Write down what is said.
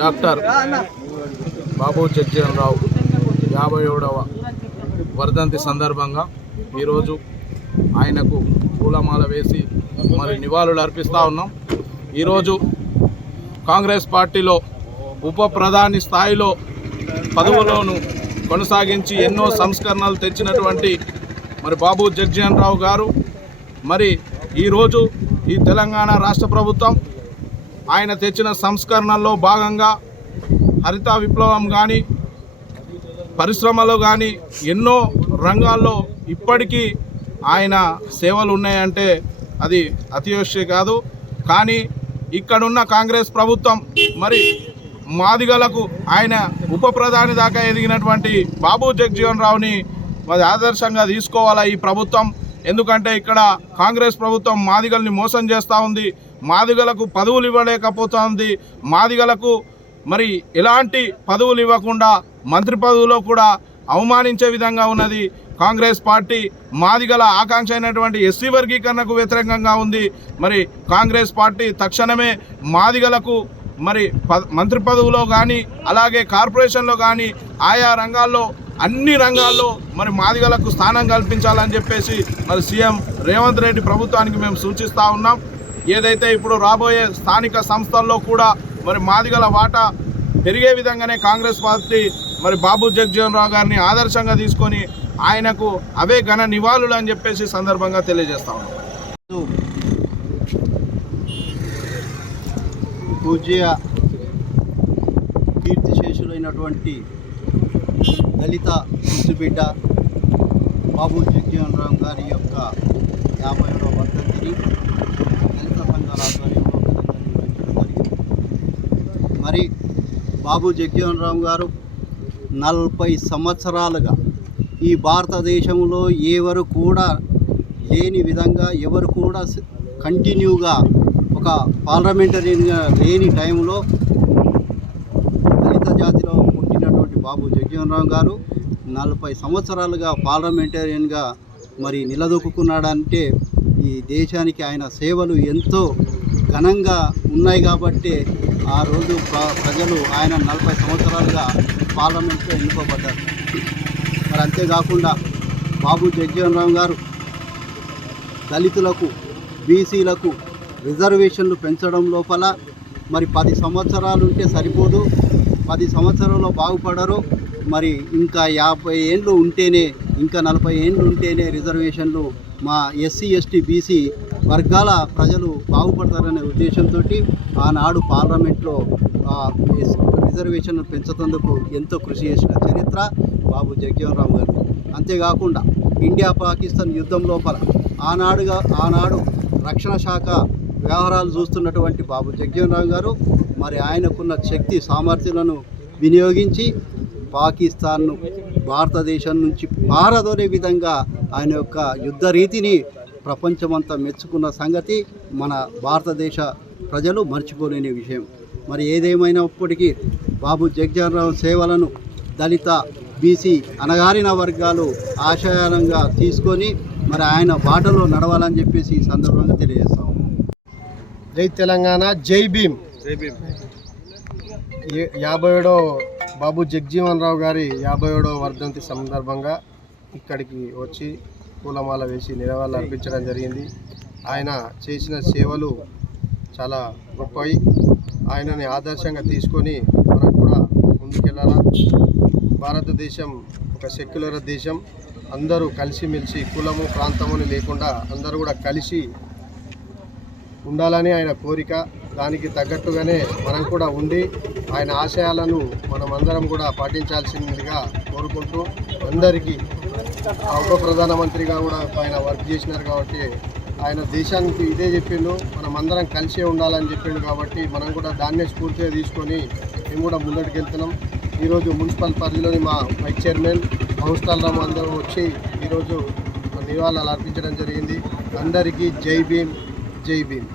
Doctor Babu Jagjivan రావు 57వ వర్ధంతి సందర్భంగా ఈరోజు ఆయనకు పూలమాల వేసి మరి నివాళులు అర్పిస్తూ ఉన్నాం. ఈరోజు కాంగ్రెస్ పార్టీలో ఉప ప్రధాని స్థాయిలో పదవులను కొనసాగించి ఎన్నో సంస్కరణలు తెచ్చినటువంటి మరి బాబు జగ్జీవన్ రావు గారు మరి ఈరోజు ఈ తెలంగాణ రాష్ట్ర ప్రభుత్వం ఆయన తెచ్చిన సంస్కరణల్లో భాగంగా హరిత విప్లవం కానీ పరిశ్రమలో కానీ ఎన్నో రంగాల్లో ఇప్పటికీ ఆయన సేవలు ఉన్నాయంటే అది అతిశయోక్తి కాదు. కానీ ఇక్కడున్న కాంగ్రెస్ ప్రభుత్వం మరి మాదిగలకు ఆయన ఉప ప్రధాని దాకా ఎదిగినటువంటి బాబు జగ్జీవన్ రావుని మరి ఆదర్శంగా తీసుకోవాలా ఈ ప్రభుత్వం. ఎందుకంటే ఇక్కడ కాంగ్రెస్ ప్రభుత్వం మాదిగల్ని మోసం చేస్తూ ఉంది, మాదిగలకు పదవులు ఇవ్వలేకపోతుంది, మాదిగలకు మరి ఎలాంటి పదవులు ఇవ్వకుండా మంత్రి పదవులో కూడా అవమానించే విధంగా ఉన్నది కాంగ్రెస్ పార్టీ. మాదిగల ఆకాంక్ష అయినటువంటి ఎస్సీ వర్గీకరణకు వ్యతిరేకంగా ఉంది. మరి కాంగ్రెస్ పార్టీ తక్షణమే మాదిగలకు మరి మంత్రి పదవులో కానీ అలాగే కార్పొరేషన్లో కానీ ఆయా రంగాల్లో అన్ని రంగాల్లో మరి మాదిగలకు స్థానం కల్పించాలని చెప్పేసి మరి సీఎం రేవంత్ రెడ్డి ప్రభుత్వానికి మేము సూచిస్తూ ఉన్నాం. ఏదైతే ఇప్పుడు రాబోయే స్థానిక సంస్థల్లో కూడా మరి మాదిగల వాటా పెరిగే విధంగానే కాంగ్రెస్ పార్టీ మరి బాబు జగ్జీవన్ రావు గారిని ఆదర్శంగా తీసుకొని ఆయనకు అవే ఘన నివాళులు అని చెప్పేసి సందర్భంగా తెలియజేస్తా ఉన్నాం. పూజ్య కీర్తిశేషులైనటువంటి దళిత ముద్దుబిడ్డ బాబు జగ్జీవన్ రావు గారి యొక్క 50వ వర్ధంతిని దళిత సంఘాల ఆధ్వర్యంలో నిర్వహించడం జరిగింది. మరి బాబు జగ్జీవన్ రావు గారు 40 సంవత్సరాలుగా ఈ భారతదేశంలో ఎవరు కూడా లేని విధంగా ఎవరు కూడా కంటిన్యూగా ఒక పార్లమెంటరీగా లేని టైంలో దళిత జాతిలో పుట్టినటువంటి బాబు జగ్జీవన్ రావు గారు 40 సంవత్సరాలుగా పార్లమెంటరీగా మరి నిలదొక్కున్నాడంటే ఈ దేశానికి ఆయన సేవలు ఎంతో ఘనంగా ఉన్నాయి కాబట్టి ఆ రోజు ప్రజలు ఆయన 40 సంవత్సరాలుగా పార్లమెంట్లో ఎన్నుకోబడ్డారు. మరి అంతేకాకుండా బాబు జగ్జీవన్ రావు గారు దళితులకు బీసీలకు రిజర్వేషన్లు పెంచడం లోపల మరి 10 సంవత్సరాలు ఉంటే సరిపోదు, 10 సంవత్సరాల్లో బాగుపడరు, మరి ఇంకా 50 ఏండ్లు ఉంటేనే ఇంకా 40 ఏండ్లు ఉంటేనే రిజర్వేషన్లు మా ఎస్సీ ఎస్టీ బీసీ వర్గాల ప్రజలు బాగుపడతారనే ఉద్దేశంతో ఆనాడు పార్లమెంట్లో రిజర్వేషన్లు పెంచుతందుకు ఎంతో కృషి చేసిన చరిత్ర బాబు జగ్జీవన్ రావు గారిది. అంతేకాకుండా ఇండియా పాకిస్తాన్ యుద్ధం లోపల ఆనాడు రక్షణ శాఖ వ్యవహారాలు చూస్తున్నటువంటి బాబు జగ్జీవన్ రావు గారు మరి ఆయనకున్న శక్తి సామర్థ్యాలను వినియోగించి పాకిస్తాన్ను భారతదేశం నుంచి పారదోలే విధంగా ఆయన యొక్క యుద్ధ రీతిని ప్రపంచమంతా మెచ్చుకున్న సంగతి మన భారతదేశ ప్రజలు మర్చిపోలేని విషయం. మరి ఏదేమైనప్పటికీ బాబు జగ్జీవన్ రావు సేవలను దళిత బీసీ అణగారిన వర్గాలు ఆశయాలంగా తీసుకొని మరి ఆయన బాటలో నడవాలని చెప్పేసి ఈ సందర్భంగా తెలియజేస్తాం. జై తెలంగాణ, జై భీమ్. 57వ బాబు జగ్జీవన్ రావు గారి 57వ వర్ధంతి సందర్భంగా ఇక్కడికి వచ్చి పూలమాల వేసి నివాళులు అర్పించడం జరిగింది. ఆయన చేసిన సేవలు చాలా గొప్పవి. ఆయనని ఆదర్శంగా తీసుకొని మనం కూడా ముందుకెళ్ళాలా. భారతదేశం ఒక సెక్యులర్ దేశం. అందరూ కలిసిమెలిసి కులము ప్రాంతముని లేకుండా అందరూ కూడా కలిసి ఉండాలని ఆయన కోరిక. దానికి తగ్గట్టుగానే మనం కూడా ఉండి ఆయన ఆశయాలను మనం అందరం కూడా పాటించాల్సిందిగా కోరుకుంటూ అందరికీ ఉప ప్రధానమంత్రిగా కూడా ఆయన వర్క్ చేసినారు కాబట్టి ఆయన దేశానికి ఇదే చెప్పిండు, మనం అందరం కలిసే ఉండాలని చెప్పిండు. కాబట్టి మనం కూడా దాన్నే స్ఫూర్తిగా తీసుకొని మేము కూడా ముందటికి వెళ్తున్నాం. ఈరోజు మున్సిపల్ పరిధిలోని మా వైస్ చైర్మన్ మహుస్తాలరావు అందరూ వచ్చి ఈరోజు నివాళులు అర్పించడం జరిగింది. అందరికీ జై భీమ్, జై భీమ్.